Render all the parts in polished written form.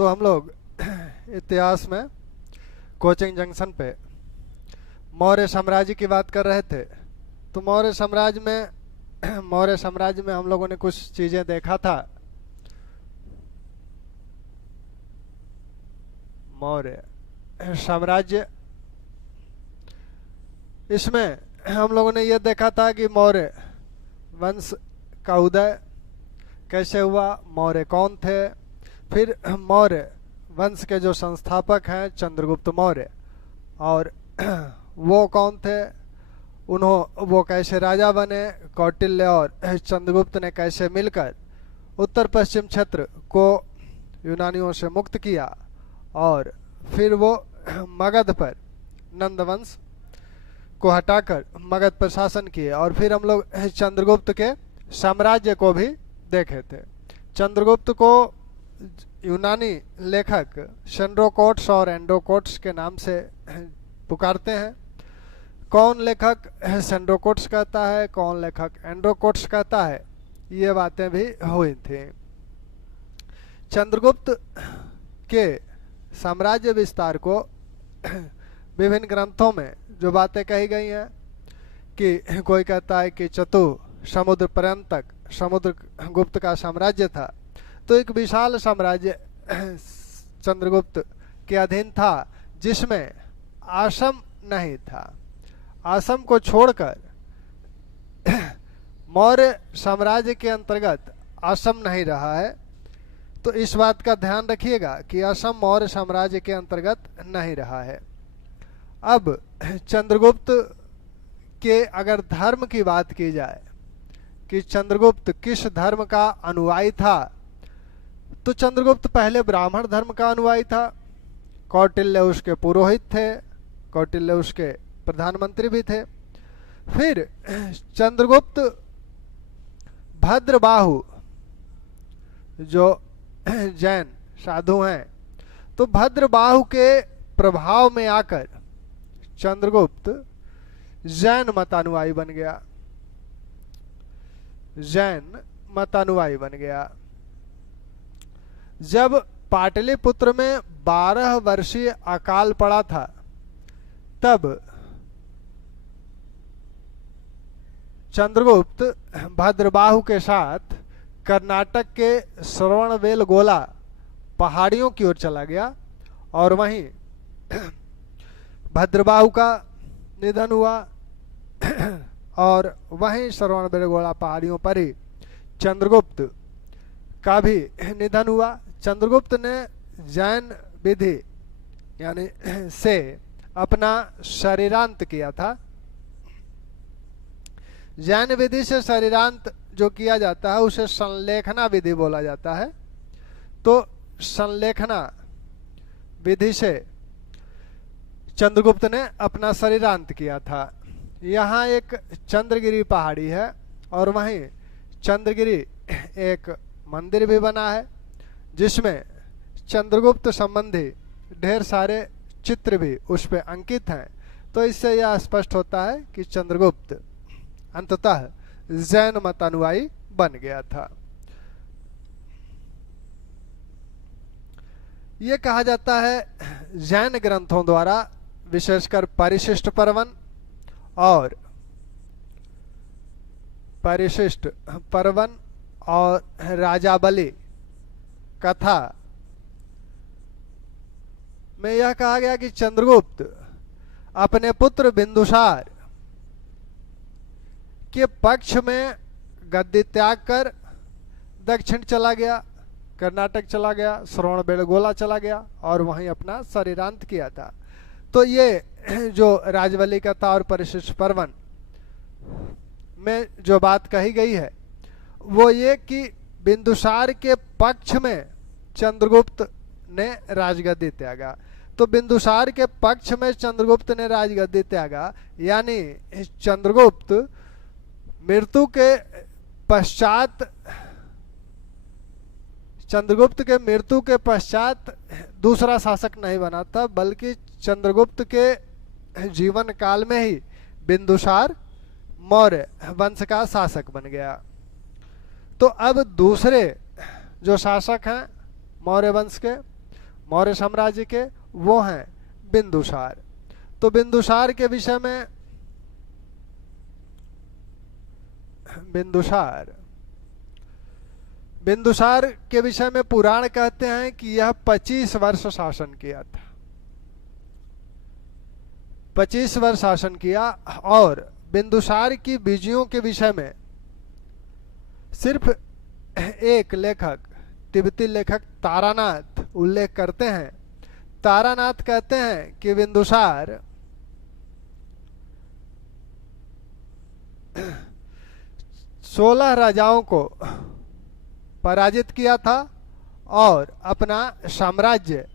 तो हम लोग इतिहास में कोचिंग जंक्शन पे मौर्य साम्राज्य की बात कर रहे थे। तो मौर्य साम्राज्य में हम लोगों ने कुछ चीजें देखा था। मौर्य साम्राज्य, इसमें हम लोगों ने यह देखा था कि मौर्य वंश का उदय कैसे हुआ, मौर्य कौन थे, फिर मौर्य वंश के जो संस्थापक हैं चंद्रगुप्त मौर्य, और वो कौन थे, वो कैसे राजा बने, कौटिल्य और चंद्रगुप्त ने कैसे मिलकर उत्तर पश्चिम क्षेत्र को यूनानियों से मुक्त किया, और फिर वो मगध पर नंद वंश को हटाकर मगध पर शासन किए। और फिर हम लोग चंद्रगुप्त के साम्राज्य को भी देखे थे। चंद्रगुप्त को यूनानी लेखक सेंड्रोकोट्स और एंड्रोकोट्स के नाम से पुकारते हैं। कौन लेखक सेंड्रोकोट्स कहता है, कौन लेखक एंड्रोकोट्स कहता है, ये बातें भी हुई थी। चंद्रगुप्त के साम्राज्य विस्तार को विभिन्न ग्रंथों में जो बातें कही गई हैं कि कोई कहता है कि समुद्र पर्यंत समुद्र गुप्त का साम्राज्य था। तो एक विशाल साम्राज्य चंद्रगुप्त के अधीन था, जिसमें असम नहीं था। असम को छोड़कर मौर्य साम्राज्य के अंतर्गत असम नहीं रहा है। तो इस बात का ध्यान रखिएगा कि असम मौर्य साम्राज्य के अंतर्गत नहीं रहा है। अब चंद्रगुप्त के अगर धर्म की बात की जाए कि चंद्रगुप्त किस धर्म का अनुयायी था, तो चंद्रगुप्त पहले ब्राह्मण धर्म का अनुयायी था। कौटिल्य उसके पुरोहित थे, कौटिल्य उसके प्रधानमंत्री भी थे। फिर चंद्रगुप्त भद्रबाहु जो जैन साधु हैं, तो भद्रबाहु के प्रभाव में आकर चंद्रगुप्त जैन मतानुयायी बन गया। जैन मतानुयायी बन गया। जब पाटलिपुत्र में 12 वर्षीय अकाल पड़ा था, तब चंद्रगुप्त भद्रबाहु के साथ कर्नाटक के श्रवणबेलगोला पहाड़ियों की ओर चला गया, और वहीं भद्रबाहु का निधन हुआ, और वहीं श्रवणबेलगोला पहाड़ियों पर ही चंद्रगुप्त का भी निधन हुआ। चंद्रगुप्त ने जैन विधि यानी से अपना शरीरांत किया था। जैन विधि से शरीरांत जो किया जाता है उसे संलेखना विधि बोला जाता है। तो संलेखना विधि से चंद्रगुप्त ने अपना शरीरांत किया था। यहाँ एक चंद्रगिरी पहाड़ी है, और वहीं चंद्रगिरी एक मंदिर भी बना है, जिसमें चंद्रगुप्त संबंधी ढेर सारे चित्र भी उस पर अंकित हैं। तो इससे यह स्पष्ट होता है कि चंद्रगुप्त अंततः जैन मतानुयायी बन गया था। ये कहा जाता है जैन ग्रंथों द्वारा, विशेषकर परिशिष्ट पर्वन और राजाबली कथा में यह कहा गया कि चंद्रगुप्त अपने पुत्र बिंदुसार के पक्ष में गद्दी त्याग कर दक्षिण चला गया, कर्नाटक चला गया, श्रवणबेलगोला चला गया, और वहीं अपना शरीरांत किया था। तो ये जो राजबली कथा और परिशिष्ट पर्वन में जो बात कही गई है, वो ये कि बिंदुसार के पक्ष में चंद्रगुप्त ने राजगद्दी त्यागा। तो बिंदुसार के पक्ष में चंद्रगुप्त ने राजगद्दी त्यागा, यानी चंद्रगुप्त मृत्यु के पश्चात दूसरा शासक नहीं बना था, बल्कि चंद्रगुप्त के जीवन काल में ही बिंदुसार मौर्य वंश का शासक बन गया। तो अब दूसरे जो शासक हैं मौर्य वंश के, मौर्य साम्राज्य के, वो हैं बिंदुसार। तो बिंदुसार के विषय में, बिंदुसार के विषय में पुराण कहते हैं कि यह 25 वर्ष शासन किया था, 25 वर्ष शासन किया। और बिंदुसार की विजयों के विषय में सिर्फ एक लेखक, तिब्बती लेखक तारानाथ उल्लेख करते हैं। तारानाथ कहते हैं कि बिंदुसार 16 राजाओं को पराजित किया था और अपना साम्राज्य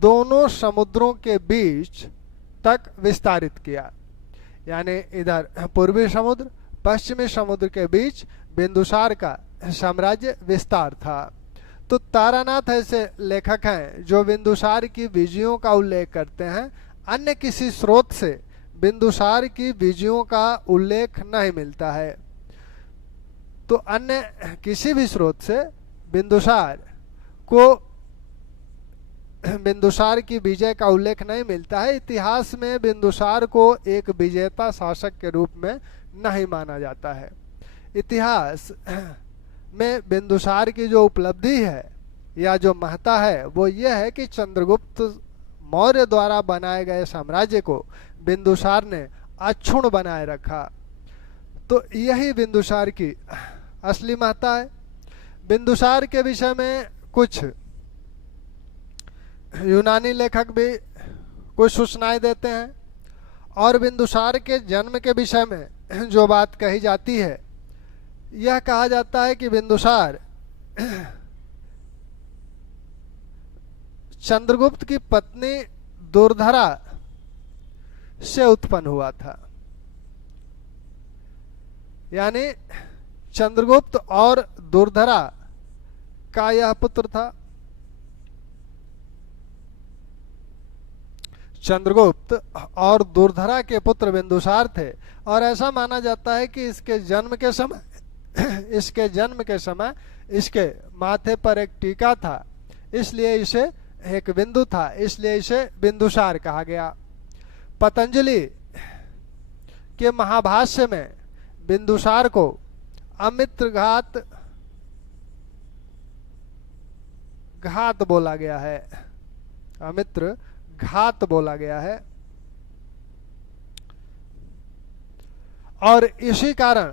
दोनों समुद्रों के बीच तक विस्तारित किया। यानी इधर पूर्वी समुद्र, पश्चिमी समुद्र के बीच बिंदुसार का साम्राज्य विस्तार था। तो तारानाथ ऐसे लेखक हैं जो बिंदुसार की विजयों का उल्लेख करते हैं। अन्य किसी स्रोत से बिंदुसार की विजयों का उल्लेख नहीं मिलता है। तो अन्य किसी भी स्रोत से बिंदुसार की विजय का उल्लेख नहीं मिलता है। इतिहास में बिंदुसार को एक विजेता शासक के रूप में नहीं माना जाता है। इतिहास में बिंदुसार की जो उपलब्धि है या जो महत्ता है वो ये है कि चंद्रगुप्त मौर्य द्वारा बनाए गए साम्राज्य को बिंदुसार ने अक्षुण्ण बनाए रखा। तो यही बिंदुसार की असली महत्ता है। बिंदुसार के विषय में कुछ यूनानी लेखक भी कुछ सूचनाएं देते हैं। और बिंदुसार के जन्म के विषय में जो बात कही जाती है, यह कहा जाता है कि बिंदुसार चंद्रगुप्त की पत्नी दुर्धरा से उत्पन्न हुआ था। यानी चंद्रगुप्त और दुर्धरा का यह पुत्र था। चंद्रगुप्त और दुर्धरा के पुत्र बिंदुसार थे। और ऐसा माना जाता है कि इसके जन्म के समय इसके माथे पर एक टीका था, इसलिए इसे एक बिंदु था, इसलिए इसे बिंदुसार कहा गया। पतंजलि के महाभाष्य में बिंदुसार को अमित्र घात बोला गया है, अमित्र घात बोला गया है। और इसी कारण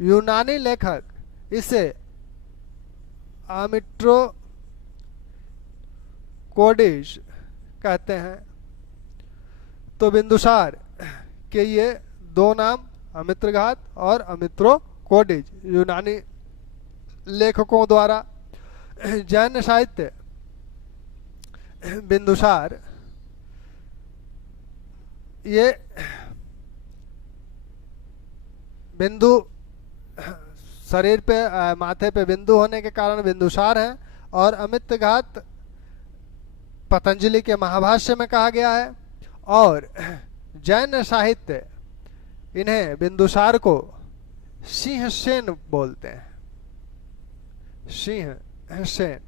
यूनानी लेखक इसे अमित्रो कोडिश कहते हैं। तो बिंदुसार के ये दो नाम, अमित्रघात और अमित्रो कोडिश, यूनानी लेखकों द्वारा। जैन साहित्य बिंदुसार ये बिंदु शरीर पे माथे पे बिंदु होने के कारण बिंदुसार है। और अमित्रघात पतंजलि के महाभाष्य में कहा गया है। और जैन साहित्य इन्हें बिंदुसार को सिंहसेन बोलते हैं, सिंहसेन।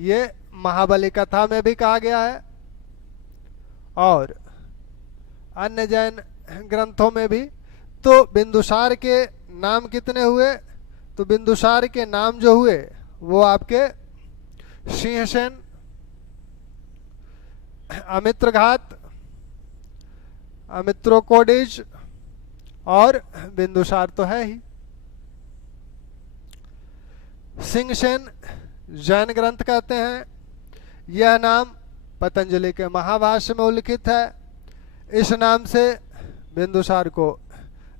ये महाबली कथा में भी कहा गया है और अन्य जैन ग्रंथों में भी। तो बिंदुसार के नाम कितने हुए? तो बिंदुसार के नाम जो हुए वो आपके सिंहसेन, अमित्रघात, अमित्रोकोडिज और बिंदुसार तो है ही। सिंहसेन जैन ग्रंथ कहते हैं। यह नाम पतंजलि के महाभाष्य में उल्लिखित है। इस नाम से बिंदुसार को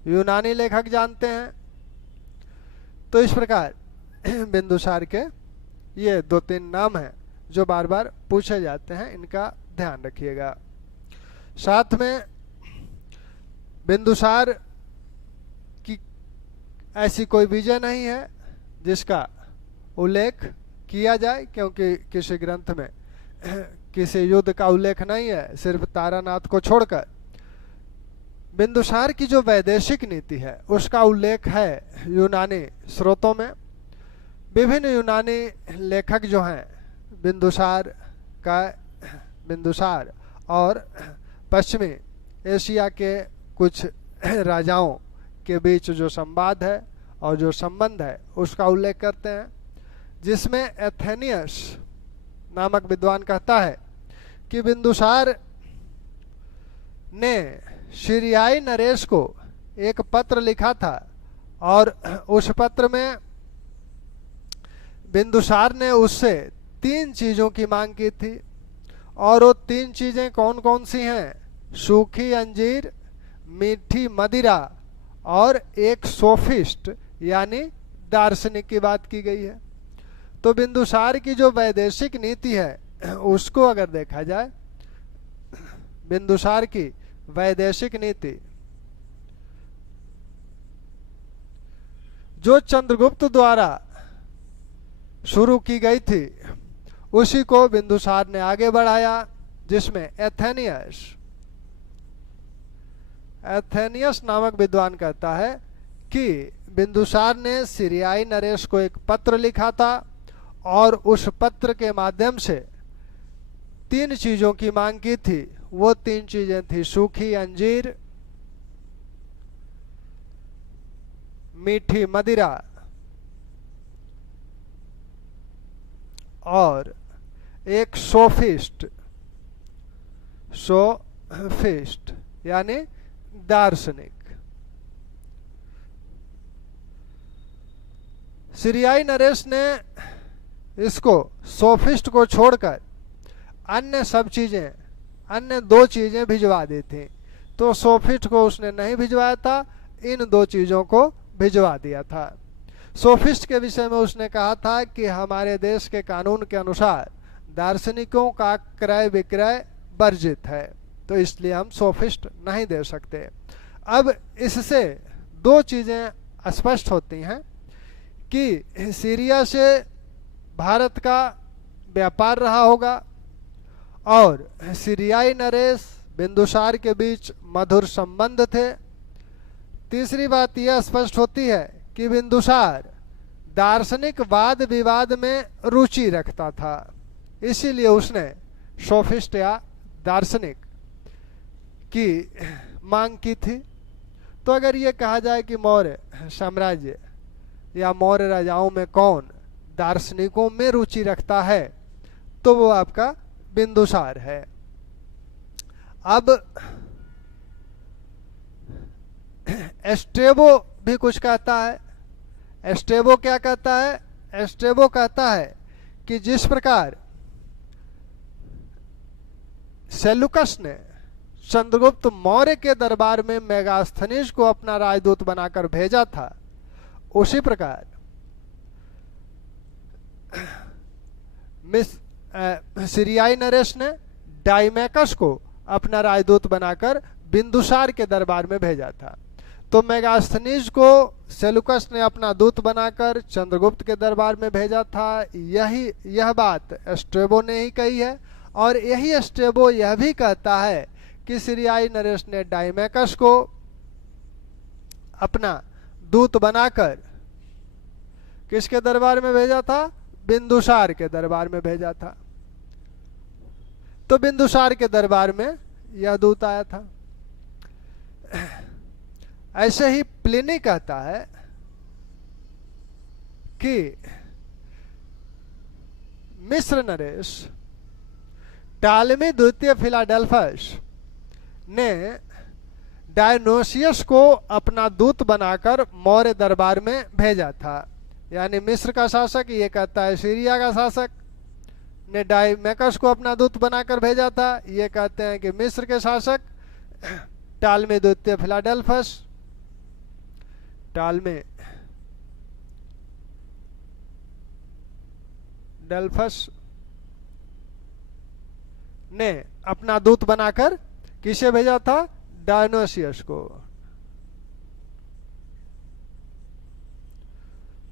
यूनानी लेखक जानते हैं। तो इस प्रकार बिंदुसार के ये 2-3 नाम हैं जो बार बार पूछे जाते हैं, इनका ध्यान रखिएगा। साथ में बिंदुसार की ऐसी कोई विजय नहीं है जिसका उल्लेख किया जाए, क्योंकि किसी ग्रंथ में किसी युद्ध का उल्लेख नहीं है, सिर्फ तारानाथ को छोड़कर। बिंदुसार की जो वैदेशिक नीति है उसका उल्लेख है यूनानी स्रोतों में। विभिन्न यूनानी लेखक जो हैं बिंदुसार का बिंदुसार और पश्चिमी एशिया के कुछ राजाओं के बीच जो संवाद है और जो संबंध है उसका उल्लेख करते हैं, जिसमें एथेनियस नामक विद्वान कहता है कि बिंदुसार ने सीरियाई नरेश को एक पत्र लिखा था और उस पत्र में बिंदुसार ने उससे 3 चीजों की मांग की थी, और वो 3 चीजें कौन कौन सी हैं? सूखी अंजीर, मीठी मदिरा और एक सोफिस्ट यानी दार्शनिक की बात की गई है। तो बिंदुसार की जो वैदेशिक नीति है उसको अगर देखा जाए, बिंदुसार की वैदेशिक नीति जो चंद्रगुप्त द्वारा शुरू की गई थी उसी को बिंदुसार ने आगे बढ़ाया, जिसमें एथेनियस नामक विद्वान कहता है कि बिंदुसार ने सीरियाई नरेश को एक पत्र लिखा था और उस पत्र के माध्यम से 3 चीजों की मांग की थी। वो 3 चीजें थी सूखी अंजीर, मीठी मदिरा और एक सोफिस्ट यानी दार्शनिक। सीरियाई नरेश ने इसको सोफिस्ट को छोड़कर अन्य 2 चीजें भिजवा दी थी, तो सोफिस्ट को उसने नहीं भिजवाया था, इन 2 चीजों को भिजवा दिया था। सोफिस्ट के विषय में उसने कहा था कि हमारे देश के कानून के अनुसार दार्शनिकों का क्रय विक्रय वर्जित है, तो इसलिए हम सोफिस्ट नहीं दे सकते। अब इससे 2 चीजें स्पष्ट होती हैं कि सीरिया से भारत का व्यापार रहा होगा और सीरियाई नरेश बिंदुसार के बीच मधुर संबंध थे। तीसरी बात यह स्पष्ट होती है कि बिंदुसार दार्शनिक वाद विवाद में रुचि रखता था, इसीलिए उसने सोफिस्ट या दार्शनिक की मांग की थी। तो अगर ये कहा जाए कि मौर्य साम्राज्य या मौर्य राजाओं में कौन दार्शनिकों में रुचि रखता है, तो वो आपका बिंदुसार है। अब एस्ट्रेबो भी कुछ कहता है। एस्ट्रेबो क्या कहता है? एस्ट्रेबो कहता है कि जिस प्रकार सेल्यूकस ने चंद्रगुप्त मौर्य के दरबार में मेगास्थनीज को अपना राजदूत बनाकर भेजा था, उसी प्रकार सीरियाई नरेश ने डाइमेकस को अपना राजदूत बनाकर बिंदुसार के दरबार में भेजा था। तो मेगास्थनीज को सेल्यूकस ने अपना दूत बनाकर चंद्रगुप्त के दरबार में भेजा था। यह बात एस्ट्रेबो ने ही कही है, और यही एस्ट्रेबो यह भी कहता है कि सीरियाई नरेश ने डाइमेकस को अपना दूत बनाकर किसके दरबार में भेजा था? बिंदुसार के दरबार में भेजा था। तो बिंदुसार के दरबार में यह दूत आया था। ऐसे ही प्लिनी कहता है कि मिस्र नरेश टालमी द्वितीय फिलाडेल्फस ने डायनोसियस को अपना दूत बनाकर मौर्य दरबार में भेजा था। यानी मिस्र का शासक, ये कहता है सीरिया का शासक ने डाइमेकस को अपना दूत बनाकर भेजा था। ये कहते हैं कि मिस्र के शासक टालमी द्वितीय फिलाडेल्फस ने अपना दूत बनाकर किसे भेजा था? डायनोसियस को।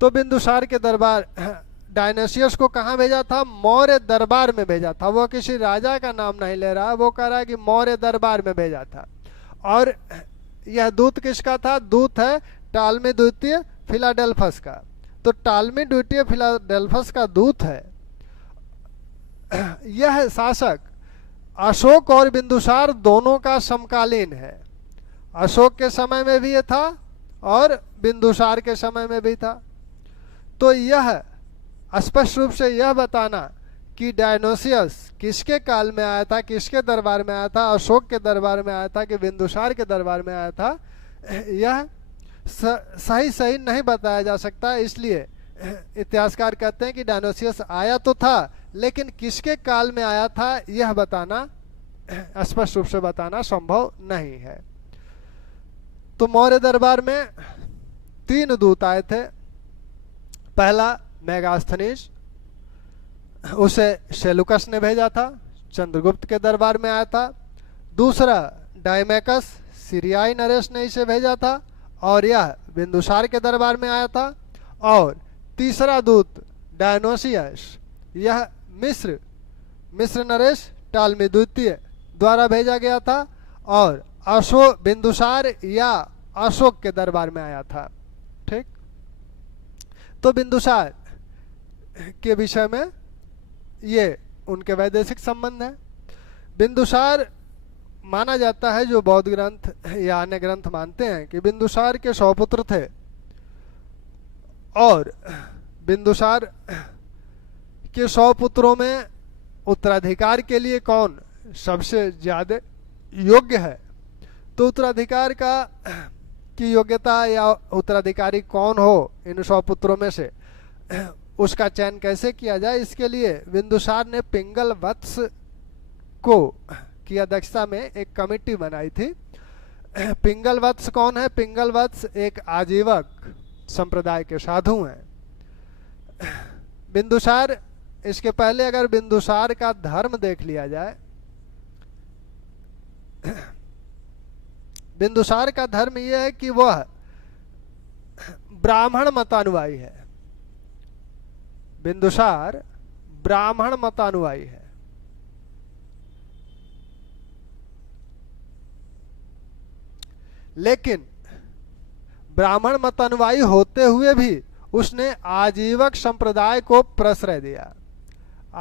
तो बिंदुसार के दरबार डायनोसियस को कहां भेजा था? मौर्य दरबार में भेजा था। वो किसी राजा का नाम नहीं ले रहा, वो कह रहा है कि मौर्य दरबार में भेजा था। और यह दूत किसका था? दूत है टालमी द्वितीय फिलाडेल्फस का। तो टालमी द्वितीय फिलाडेल्फस का दूत है, यह शासक अशोक और बिंदुसार दोनों का समकालीन है। अशोक के समय में भी ये था और बिंदुसार के समय में भी था। तो यह स्पष्ट रूप से यह बताना कि डायनोसियस किसके काल में आया था, किसके दरबार में आया था, अशोक के दरबार में आया था कि बिंदुसार के दरबार में आया था, यह सही नहीं बताया जा सकता। इसलिए इतिहासकार कहते हैं कि डायनोसियस आया तो था, लेकिन किसके काल में आया था यह बताना, स्पष्ट रूप से बताना संभव नहीं है। तो मौर्य दरबार में 3 दूत आए थे। पहला मेगास्थनीज, उसे सेलुकस ने भेजा था, चंद्रगुप्त के दरबार में आया था। दूसरा डायमेकस, सीरियाई नरेश ने इसे भेजा था और यह बिंदुसार के दरबार में आया था। और तीसरा दूत डायनोसियस, यह मिस्र नरेश टालमी द्वितीय द्वारा भेजा गया था और बिंदुसार या अशोक के दरबार में आया था। ठीक, तो बिंदुसार के विषय में ये उनके वैदेशिक संबंध है। बिंदुसार माना जाता है, जो बौद्ध ग्रंथ या अन्य ग्रंथ मानते हैं कि बिंदुसार के 100 पुत्र थे और बिंदुसार के 100 पुत्रों में उत्तराधिकार के लिए कौन सबसे ज्यादा योग्य है। तो उत्तराधिकार की योग्यता या उत्तराधिकारी कौन हो इन 100 पुत्रों में से, उसका चयन कैसे किया जाए, इसके लिए बिंदुसार ने पिंगल वत्स को की अध्यक्षता में एक कमेटी बनाई थी। पिंगल वत्स कौन है? पिंगल वत्स एक आजीवक संप्रदाय के साधु हैं। बिंदुसार, इसके पहले अगर बिंदुसार का धर्म देख लिया जाए, बिंदुसार का धर्म यह है कि वह ब्राह्मण मतानुयायी है। बिंदुसार ब्राह्मण मतानुयायी है। लेकिन ब्राह्मण मतानुयायी होते हुए भी उसने आजीवक संप्रदाय को प्रश्रय दिया।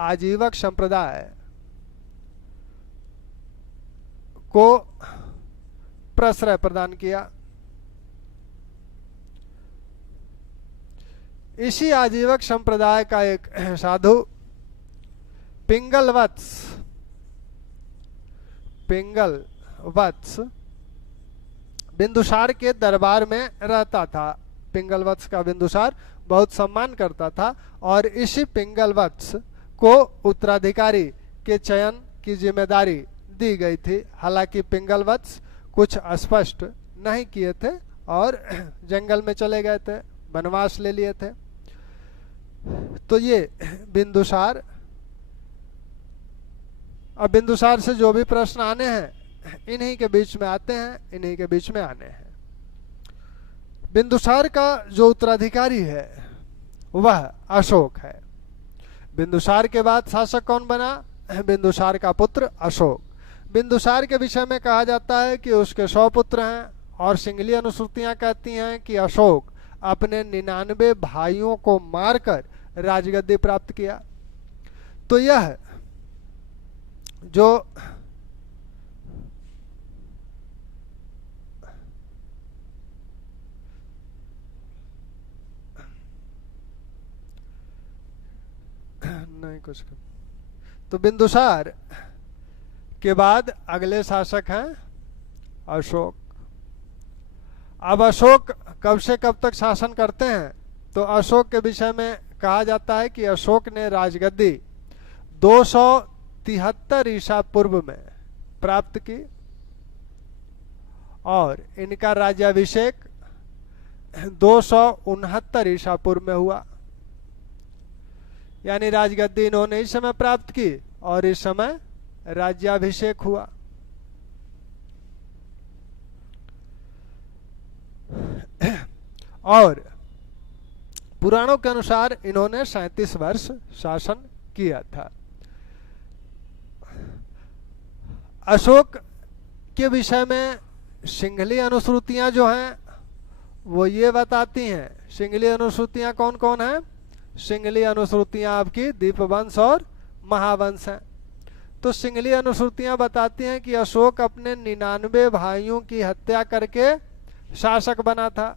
आजीवक संप्रदाय को प्रश्रय प्रदान किया। इसी आजीवक संप्रदाय का एक साधु पिंगल वत्स बिंदुसार के दरबार में रहता था। पिंगल वत्स का बिंदुसार बहुत सम्मान करता था और इसी पिंगल वत्स को उत्तराधिकारी के चयन की जिम्मेदारी दी गई थी। हालांकि पिंगल वत्स कुछ स्पष्ट नहीं किए थे और जंगल में चले गए थे, वनवास ले लिए थे। तो ये बिंदुसार, अब बिंदुसार से जो भी प्रश्न आने हैं इन्हीं के बीच में आते हैं, इन्हीं के बीच में आने हैं। बिंदुसार का जो उत्तराधिकारी है वह अशोक है। बिंदुसार के बाद शासक कौन बना? बिंदुसार का पुत्र अशोक। बिंदुसार के विषय में कहा जाता है कि उसके 100 पुत्र हैं और सिंगली अनुश्रुतियां कहती हैं कि अशोक अपने 99 भाइयों को मारकर राजगद्दी प्राप्त किया। तो यह जो नहीं कुछ, तो बिंदुसार के बाद अगले शासक हैं अशोक। अब अशोक कब से कब तक शासन करते हैं? तो अशोक के विषय में कहा जाता है कि अशोक ने राजगद्दी 273 ईसा पूर्व में प्राप्त की और इनका राज्याभिषेक 269 ईसा पूर्व में हुआ। यानी राजगद्दी इन्होंने इस समय प्राप्त की और इस समय राज्याभिषेक हुआ। और पुराणों के अनुसार इन्होंने 37 वर्ष शासन किया था। अशोक के विषय में सिंघली अनुश्रुतियां जो हैं वो ये बताती हैं। सिंघली अनुश्रुतियां कौन कौन है? सिंघली अनुश्रुतियां आपकी दीपवंश और महावंश हैं। तो सिंगली अनुश्रुतियां बताती हैं कि अशोक अपने 99 भाइयों की हत्या करके शासक बना था।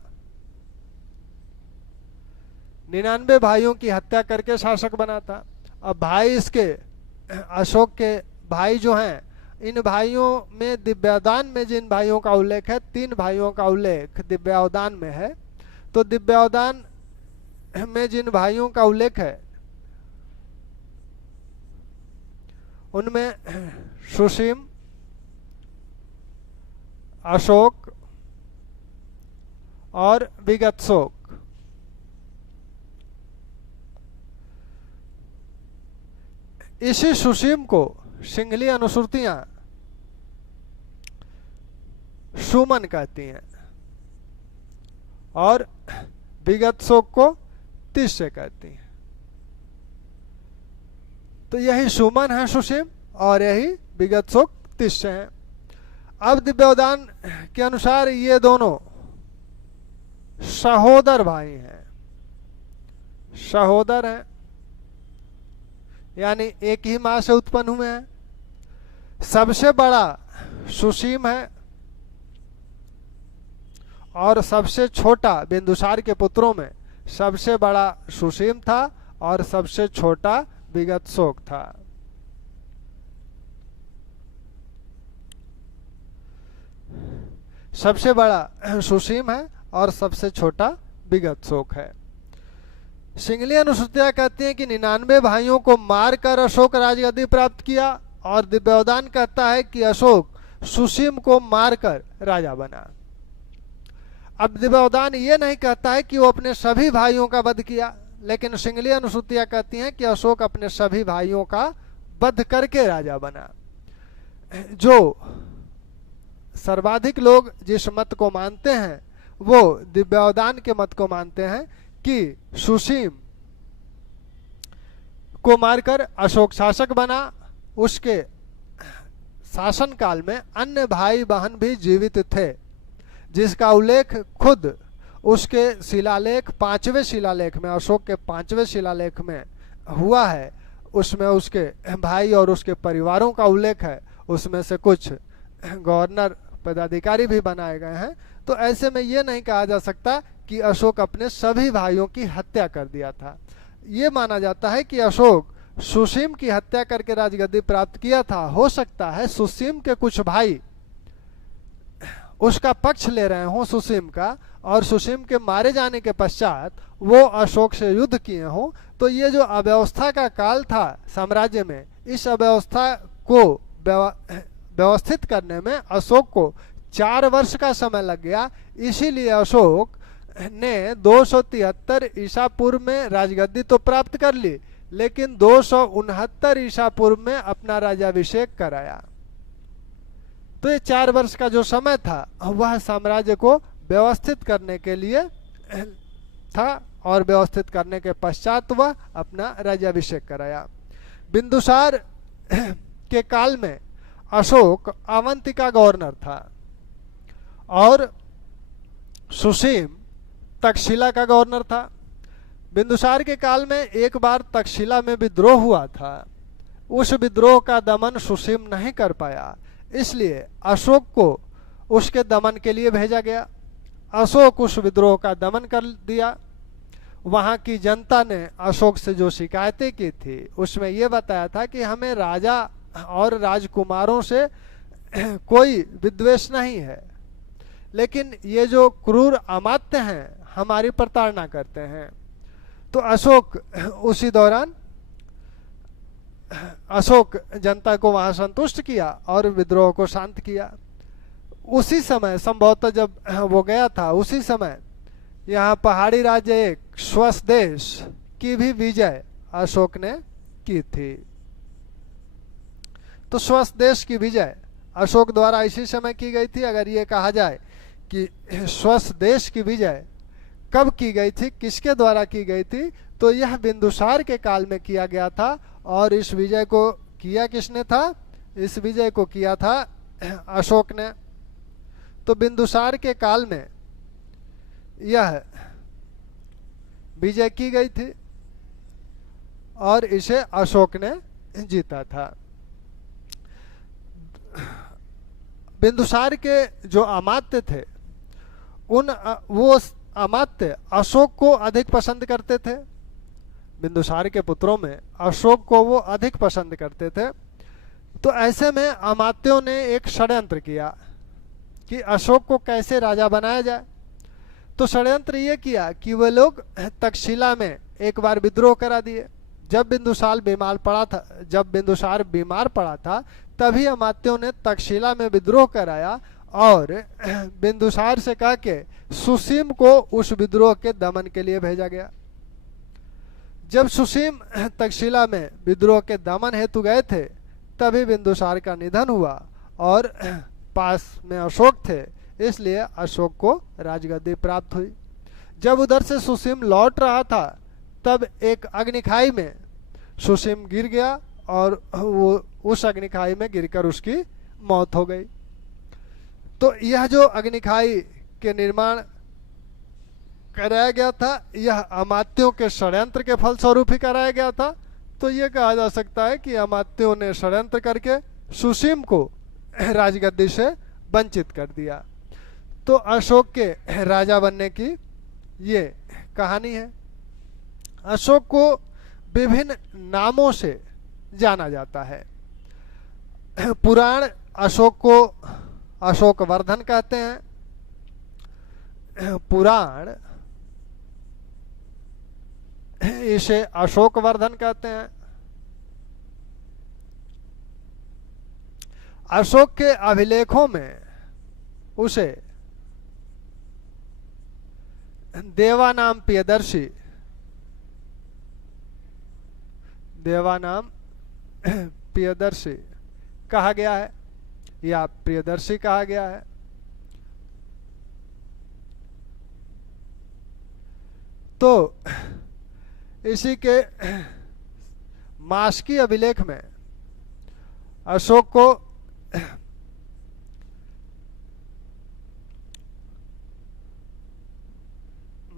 99 भाइयों की हत्या करके शासक बना था। अब भाई इसके अशोक के भाई जो हैं, इन भाइयों में दिव्यावदान में जिन भाइयों का उल्लेख है, 3 भाइयों का उल्लेख दिव्यावदान में है। तो दिव्यावदान में जिन भाइयों का उल्लेख है उनमें सुसीम, अशोक और विगतशोक। इसी सुसीम को सिंगली अनुश्रुतियां सुमन कहती हैं और विगतशोक को तिष्य कहती हैं। तो यही सुमन है सुसीम और यही विगतशोक तिष्य है। अब दिव्यावदान के अनुसार ये दोनों सहोदर भाई हैं, सहोदर हैं, यानी एक ही मां से उत्पन्न हुए हैं। सबसे बड़ा सुसीम है और सबसे छोटा, बिंदुसार के पुत्रों में सबसे बड़ा सुसीम था और सबसे छोटा विगतशोक था। सबसे बड़ा सुसीम है और सबसे छोटा विगतशोक है। सिंगली अनुश्रुतियां कहती हैं कि 99 भाइयों को मारकर अशोक राजगद्दी प्राप्त किया और दिव्यावदान कहता है कि अशोक सुसीम को मारकर राजा बना। अब दिव्यावदान ये नहीं कहता है कि वो अपने सभी भाइयों का वध किया, लेकिन सिंगली अनुश्रुतियां कहती हैं कि अशोक अपने सभी भाइयों का वध करके राजा बना। जो सर्वाधिक लोग जिस मत को मानते हैं वो दिव्यावदान के मत को मानते हैं कि सुसीम को मारकर अशोक शासक बना। उसके शासन काल में अन्य भाई बहन भी जीवित थे, जिसका उल्लेख खुद उसके शिलालेख, 5वें शिलालेख में, अशोक के 5वें शिलालेख में हुआ है। उसमें उसके भाई और उसके परिवारों का उल्लेख है। उसमें से कुछ गवर्नर पदाधिकारी भी बनाए गए हैं। तो ऐसे में ये नहीं कहा जा सकता कि अशोक अपने सभी भाइयों की हत्या कर दिया था। ये माना जाता है कि अशोक सुसीम की हत्या करके राजगद्दी प्राप्त किया था। हो सकता है सुसीम के कुछ भाई उसका पक्ष ले रहे हों, सुसीम का, और सुसीम के मारे जाने के पश्चात वो अशोक से युद्ध किए हों। तो ये जो अव्यवस्था का काल था साम्राज्य में, इस अव्यवस्था को व्यवस्थित करने में अशोक को 4 वर्ष का समय लग गया। इसीलिए अशोक ने 273 ईसा पूर्व में राजगद्दी तो प्राप्त कर ली, लेकिन 269 ईसा पूर्व में अपना राज्याभिषेक कराया। तो ये 4 वर्ष का जो समय था वह साम्राज्य को व्यवस्थित करने के लिए था और व्यवस्थित करने के पश्चात वह अपना राज्याभिषेक कराया। बिंदुसार के काल में अशोक अवंती का गवर्नर था और सुसीम तक्षशिला का गवर्नर था। बिंदुसार के काल में एक बार तक्षशिला में विद्रोह हुआ था। उस विद्रोह का दमन सुसीम नहीं कर पाया, इसलिए अशोक को उसके दमन के लिए भेजा गया। अशोक उस विद्रोह का दमन कर दिया। वहां की जनता ने अशोक से जो शिकायतें की थी उसमें यह बताया था कि हमें राजा और राजकुमारों से कोई विद्वेष नहीं है, लेकिन ये जो क्रूर अमात्य हैं हमारी प्रताड़ना करते हैं। तो अशोक उसी दौरान अशोक जनता को वहां संतुष्ट किया और विद्रोह को शांत किया। उसी समय संभवतः जब वो गया था, उसी समय यहाँ पहाड़ी राज्य एक स्वदेश की भी विजय अशोक ने की थी। तो स्वदेश की विजय अशोक द्वारा इसी समय की गई थी। अगर ये कहा जाए कि स्वदेश की विजय कब की गई थी, किसके द्वारा की गई थी, तो यह बिंदुसार के काल में किया गया था। और इस विजय को किया किसने था? इस विजय को किया था अशोक ने। तो बिंदुसार के काल में यह विजय की गई थी और इसे अशोक ने जीता था। बिंदुसार के जो अमात्य थे वो अमात्य अशोक को अधिक पसंद करते थे। बिंदुसार के पुत्रों में अशोक को वो अधिक पसंद करते थे। तो ऐसे में अमात्यों ने एक षड्यंत्र किया कि अशोक को कैसे राजा बनाया जाए। तो षड्यंत्र ये किया कि वे लोग तक्षशिला में एक बार विद्रोह करा दिए। जब बिंदुसार बीमार पड़ा था तभी अमात्यों ने तक्षशिला में विद्रोह कराया और बिंदुसार से कहा कि सुसीम को उस विद्रोह के दमन के लिए भेजा गया। जब सुसीम तक्षशिला में विद्रोह के दमन हेतु गए थे तभी बिंदुसार का निधन हुआ और पास में अशोक थे, इसलिए अशोक को राजगद्दी प्राप्त हुई। जब उधर से सुसीम लौट रहा था तब एक अग्निखाई में सुसीम गिर गया और वो उस अग्निखाई में गिरकर उसकी मौत हो गई। तो यह जो अग्निखाई के निर्माण कराया गया था यह अमात्यों के षड्यंत्र के फलस्वरूप ही कराया गया था। तो यह कहा जा सकता है कि अमात्यों ने षड्यंत्र करके सुसीम को राजगद्दी से वंचित कर दिया। तो अशोक के राजा बनने की ये कहानी है। अशोक को विभिन्न नामों से जाना जाता है। पुराण अशोक को अशोक वर्धन कहते हैं। पुराण इसे अशोक वर्धन कहते हैं। अशोक के अभिलेखों में उसे देवानाम प्रियदर्शी कहा गया है या प्रियदर्शी कहा गया है। तो इसी के मास्की अभिलेख में अशोक को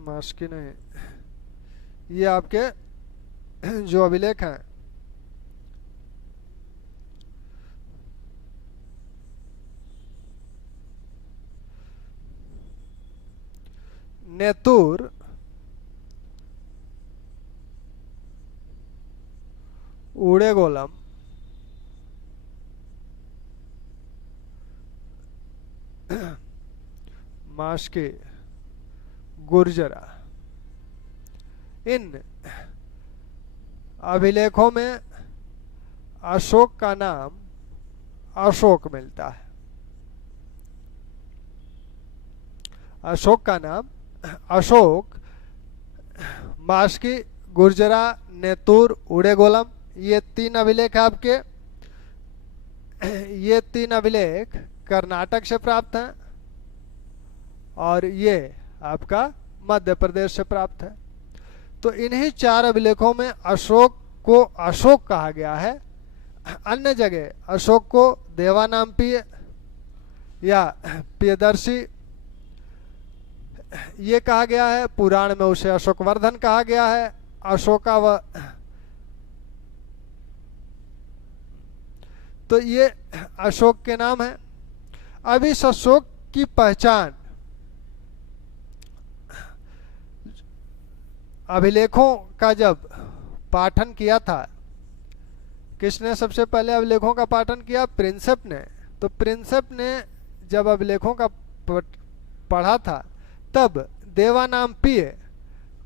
मास्की नहीं, ये आपके जो अभिलेख हैं नेतुर, उड़ेगोलम, मास्की, गुर्जरा, इन अभिलेखों में अशोक का नाम अशोक मिलता है। अशोक का नाम अशोक, मास्की, गुर्जरा, नेतुर, उड़ेगोलम, ये तीन अभिलेख आपके, ये तीन अभिलेख कर्नाटक से प्राप्त हैं और ये आपका मध्य प्रदेश से प्राप्त है। तो इन्हीं चार अभिलेखों में अशोक को अशोक कहा गया है। अन्य जगह अशोक को देवानामप्रिय या प्रियदर्शी ये कहा गया है। पुराण में उसे अशोकवर्धन कहा गया है। तो ये अशोक के नाम है। अब इस अशोक की पहचान अभिलेखों का जब पाठन किया था, किसने सबसे पहले अभिलेखों का पाठन किया? प्रिंसेप ने। तो प्रिंसेप ने जब अभिलेखों का पढ़ा था तब देवानामप्रिय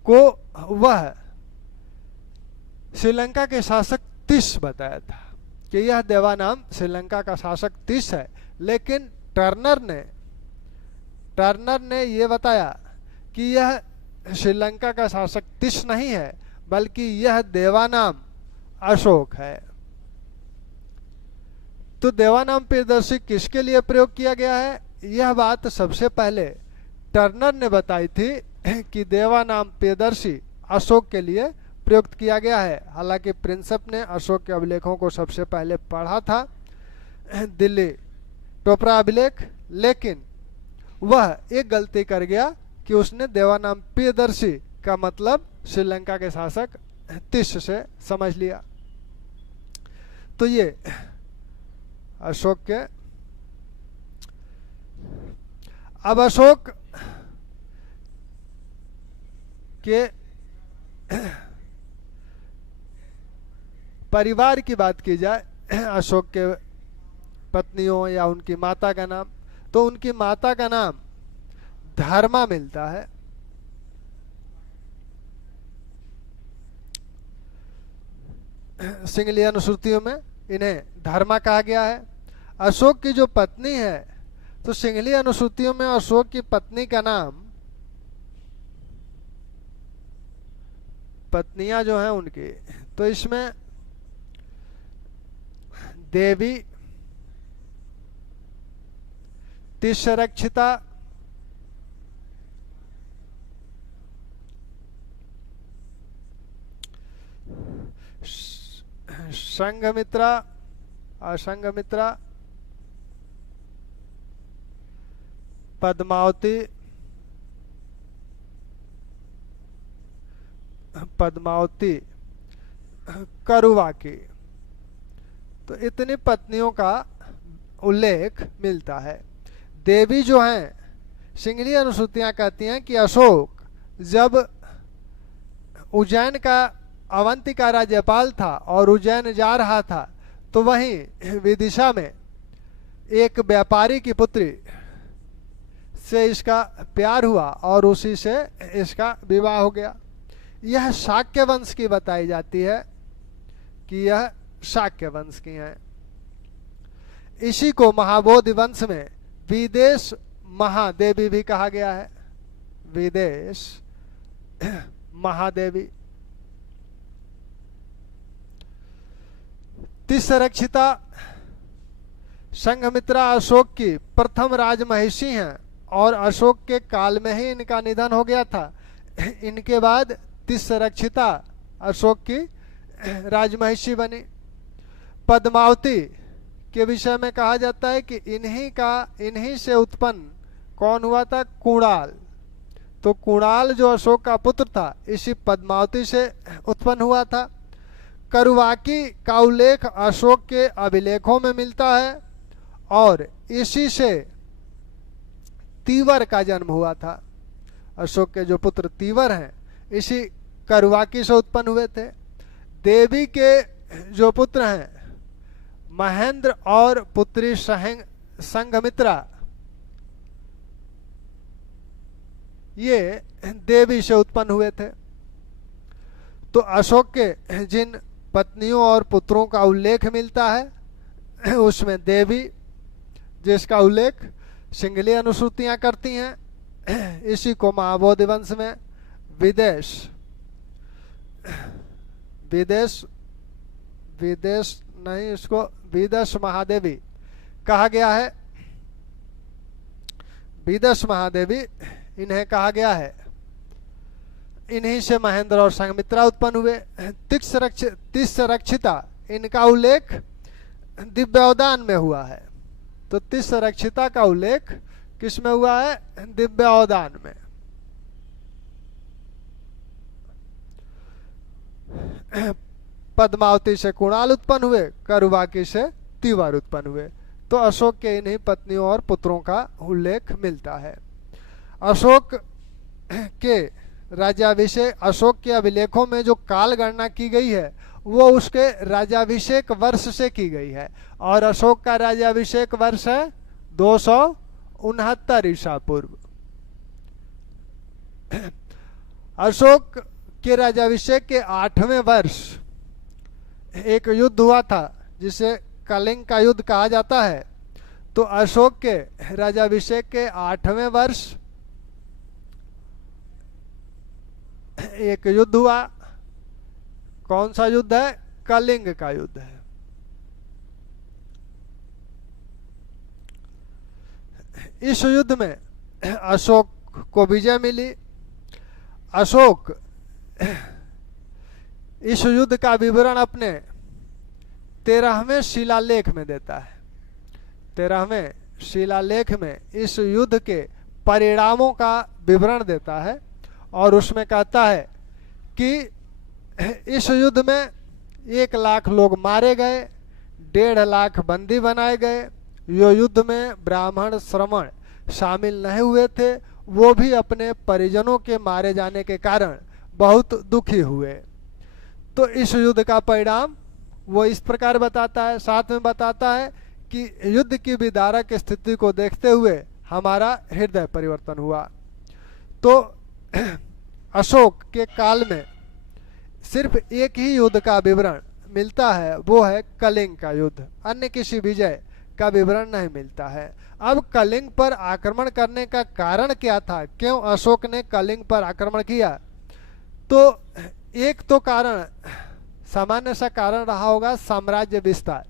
को वह श्रीलंका के शासक तिस बताया था कि यह देवानाम श्रीलंका का शासक तिस है। लेकिन टर्नर ने यह बताया कि यह श्रीलंका का शासक तिस नहीं है बल्कि यह देवानाम अशोक है। तो देवानाम प्रियदर्शी किसके लिए प्रयोग किया गया है? यह बात सबसे पहले टर्नर ने बताई थी कि देवानाम प्रियदर्शी अशोक के लिए प्रयुक्त किया गया है। हालांकि प्रिंसेप ने अशोक के अभिलेखों को सबसे पहले पढ़ा था, दिल्ली टोपरा अभिलेख, लेकिन वह एक गलती कर गया कि उसने देवानाम प्रियदर्शी का मतलब श्रीलंका के शासक तिस से समझ लिया। तो ये अशोक के, अब अशोक के परिवार की बात की जाए, अशोक के पत्नियों या उनकी माता का नाम, तो उनकी माता का नाम धर्मा मिलता है। सिंगली अनुश्रुतियों में इन्हें धर्मा कहा गया है। अशोक की जो पत्नी है, तो सिंगली अनुश्रुतियों में अशोक की पत्नी का नाम, पत्नियां जो हैं उनकी, तो इसमें देवी, तिस्सरक्षिता, संघमित्रा, असंघमित्रा, पद्मावती, पद्मावती, करुवाकी, तो इतनी पत्नियों का उल्लेख मिलता है। देवी जो हैं, सिंगली अनुश्रुतियां कहती हैं कि अशोक जब उज्जैन का, अवंती का राज्यपाल था और उज्जैन जा रहा था, तो वहीं विदिशा में एक व्यापारी की पुत्री से इसका प्यार हुआ और उसी से इसका विवाह हो गया। यह शाक्य वंश की बताई जाती है कि यह शाक्य वंश की हैं। इसी को महाबोधि वंश में विदेश महादेवी भी कहा गया है। विदेश महादेवी। तिस्सरक्षिता संघमित्रा अशोक की प्रथम राजमहिषी हैं और अशोक के काल में ही इनका निधन हो गया था। इनके बाद तिस्सरक्षिता अशोक की राजमहिषी बनी। पद्मावती के विषय में कहा जाता है कि इन्हीं से उत्पन्न कौन हुआ था? कुणाल। तो कुणाल जो अशोक का पुत्र था, इसी पद्मावती से उत्पन्न हुआ था। करुवाकी का उल्लेख अशोक के अभिलेखों में मिलता है और इसी से तीवर का जन्म हुआ था। अशोक के जो पुत्र तीवर हैं, इसी करुवाकी से उत्पन्न हुए थे। देवी के जो पुत्र हैं महेंद्र और पुत्री संघमित्रा, ये देवी से उत्पन्न हुए थे। तो अशोक के जिन पत्नियों और पुत्रों का उल्लेख मिलता है, उसमें देवी, जिसका उल्लेख सिंगली अनुश्रुतियां करती हैं, इसी को महाबोधि वंश में इसको विदेश महादेवी कहा गया है। विदेश महादेवी इन्हें कहा गया है। इन्हीं से महेंद्र और संघमित्रा उत्पन्न हुए। तिस्सरक्षिता, इनका उल्लेख दिव्योदान में हुआ है। तो तिस्सरक्षिता का उल्लेख किस में हुआ है? दिव्योदान में। पद्मावती से कुणाल उत्पन्न हुए, करुवाकी से तीवर उत्पन्न हुए। तो अशोक के इन्हीं पत्नियों और पुत्रों का उल्लेख मिलता है। अशोक के राज्याभिषेक, अशोक के अभिलेखों में जो काल गणना की गई है वो उसके राज्याभिषेक वर्ष से की गई है और अशोक का राज्याभिषेक वर्ष है 269 ईसा पूर्व। अशोक के राज्याभिषेक के 8वें वर्ष एक युद्ध हुआ था जिसे कलिंग का युद्ध कहा जाता है। तो अशोक के राज्याभिषेक के 8वें वर्ष एक युद्ध हुआ। कौन सा युद्ध है? कलिंग का युद्ध है। इस युद्ध में अशोक को विजय मिली। अशोक इस युद्ध का विवरण अपने 13वें शिलालेख में देता है। 13वें शिलालेख में इस युद्ध के परिणामों का विवरण देता है और उसमें कहता है कि इस युद्ध में 1 लाख लोग मारे गए, 1.5 लाख बंदी बनाए गए। जो युद्ध में ब्राह्मण श्रमण शामिल नहीं हुए थे वो भी अपने परिजनों के मारे जाने के कारण बहुत दुखी हुए। तो इस युद्ध का परिणाम वो इस प्रकार बताता है। साथ में बताता है कि युद्ध की विदारक स्थिति को देखते हुए हमारा हृदय परिवर्तन हुआ। तो अशोक के काल में सिर्फ एक ही युद्ध का विवरण मिलता है, वो है कलिंग का युद्ध। अन्य किसी विजय का विवरण नहीं मिलता है। अब कलिंग पर आक्रमण करने का कारण क्या था, क्यों अशोक ने कलिंग पर आक्रमण किया? तो एक तो कारण सामान्य सा कारण रहा होगा साम्राज्य विस्तार,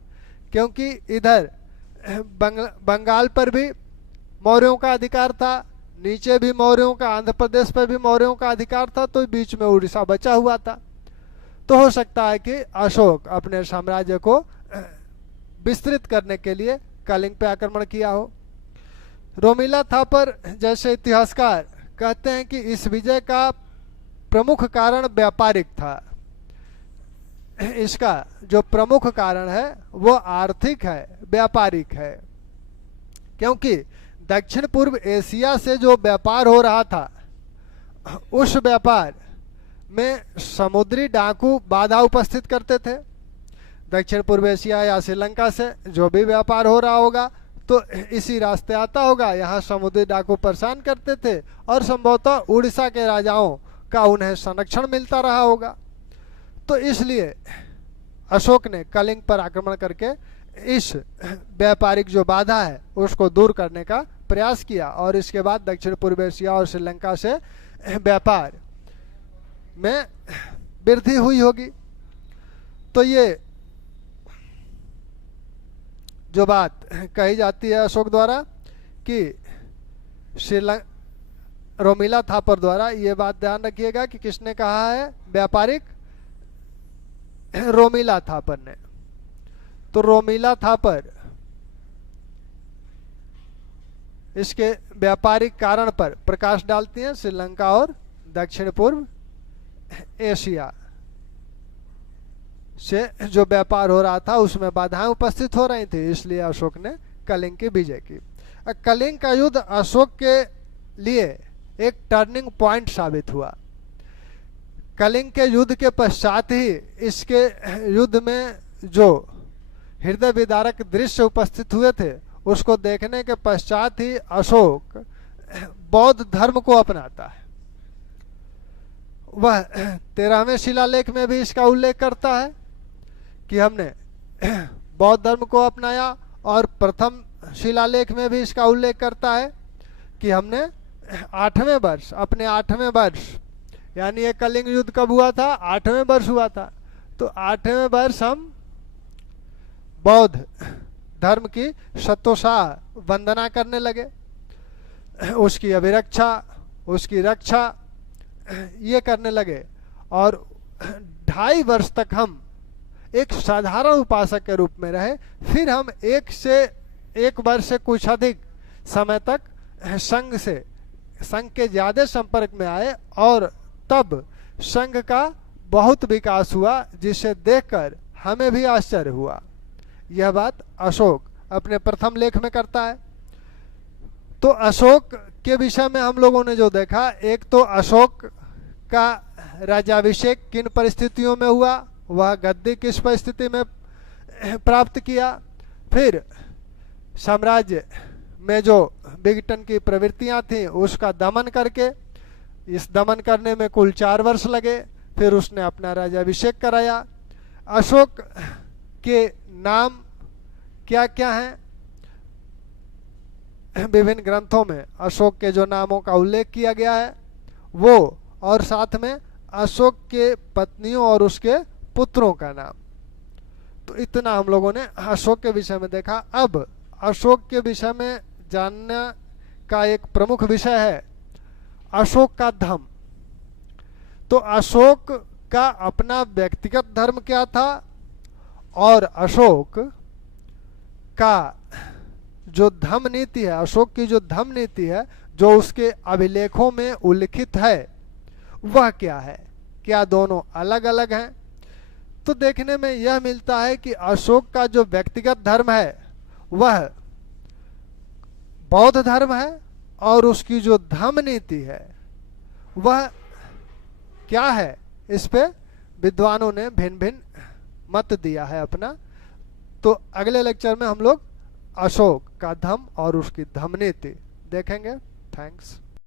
क्योंकि इधर बंगाल पर भी मौर्यों का अधिकार था, नीचे भी मौर्यों का, आंध्र प्रदेश पर भी मौर्यों का अधिकार था, तो बीच में उड़ीसा बचा हुआ था। तो हो सकता है कि अशोक अपने साम्राज्य को विस्तृत करने के लिए कलिंग पे आक्रमण किया हो। रोमिला थापर जैसे इतिहासकार कहते हैं कि इस विजय का प्रमुख कारण व्यापारिक था। इसका जो प्रमुख कारण है वो आर्थिक है, व्यापारिक है, क्योंकि दक्षिण पूर्व एशिया से जो व्यापार हो रहा था उस व्यापार में समुद्री डाकू बाधा उपस्थित करते थे। दक्षिण पूर्व एशिया या श्रीलंका से जो भी व्यापार हो रहा होगा तो इसी रास्ते आता होगा, यहाँ समुद्री डाकू परेशान करते थे और संभवतः उड़ीसा के राजाओं का उन्हें संरक्षण मिलता रहा होगा। तो इसलिए अशोक ने कलिंग पर आक्रमण करके इस व्यापारिक जो बाधा है उसको दूर करने का प्रयास किया और इसके बाद दक्षिण पूर्व एशिया और श्रीलंका से व्यापार में वृद्धि हुई होगी। तो ये जो बात कही जाती है अशोक द्वारा कि रोमिला थापर द्वारा, ये बात ध्यान रखिएगा कि किसने कहा है, व्यापारिक रोमिला थापर ने। तो रोमिला थापर इसके व्यापारिक कारण पर प्रकाश डालती हैं। श्रीलंका और दक्षिण पूर्व एशिया से जो व्यापार हो रहा था उसमें बाधाएं उपस्थित हो रही थी, इसलिए अशोक ने कलिंग की विजय की। कलिंग का युद्ध अशोक के लिए एक टर्निंग पॉइंट साबित हुआ। कलिंग के युद्ध के पश्चात ही इसके युद्ध में जो हृदय विदारक दृश्य उपस्थित हुए थे उसको देखने के पश्चात ही अशोक बौद्ध धर्म को अपनाता है। वह 13वें शिलालेख में भी इसका उल्लेख करता है कि हमने बौद्ध धर्म को अपनाया, और प्रथम शिलालेख में भी इसका उल्लेख करता है कि हमने 8वें वर्ष, अपने 8वें वर्ष, यानी ये कलिंग युद्ध कब हुआ था, 8वें वर्ष हुआ था, तो 8वें वर्ष हम बौद्ध धर्म की शतोषाह वंदना करने लगे, उसकी अभिरक्षा, उसकी रक्षा ये करने लगे, और 2.5 वर्ष तक हम एक साधारण उपासक के रूप में रहे। फिर हम 1 वर्ष से कुछ अधिक समय तक संघ के ज्यादा संपर्क में आए, और तब संघ का बहुत विकास हुआ जिसे देखकर हमें भी आश्चर्य हुआ। यह बात अशोक अपने प्रथम लेख में करता है। तो अशोक के विषय में हम लोगों ने जो देखा, एक तो अशोक का राजाभिषेक किन परिस्थितियों में हुआ, वह गद्दी किस परिस्थिति में प्राप्त किया, फिर साम्राज्य में जो विघटन की प्रवृत्तियां थीं उसका दमन करके, इस दमन करने में कुल 4 वर्ष लगे, फिर उसने अपना राजाभिषेक कराया। अशोक के नाम क्या क्या हैं, विभिन्न ग्रंथों में अशोक के जो नामों का उल्लेख किया गया है वो, और साथ में अशोक के पत्नियों और उसके पुत्रों का नाम। तो इतना हम लोगों ने अशोक के विषय में देखा। अब अशोक के विषय में जानने का एक प्रमुख विषय है अशोक का धर्म। तो अशोक का अपना व्यक्तिगत धर्म क्या था, और अशोक का जो धम्म नीति है, अशोक की जो धम्म नीति है जो उसके अभिलेखों में उल्लिखित है वह क्या है, क्या दोनों अलग अलग हैं? तो देखने में यह मिलता है कि अशोक का जो व्यक्तिगत धर्म है वह बौद्ध धर्म है, और उसकी जो धम्म नीति है वह क्या है, इस पे विद्वानों ने भिन्न भिन्न मत दिया है अपना। तो अगले लेक्चर में हम लोग अशोक का धम्म और उसकी धम्म नीति देखेंगे। थैंक्स।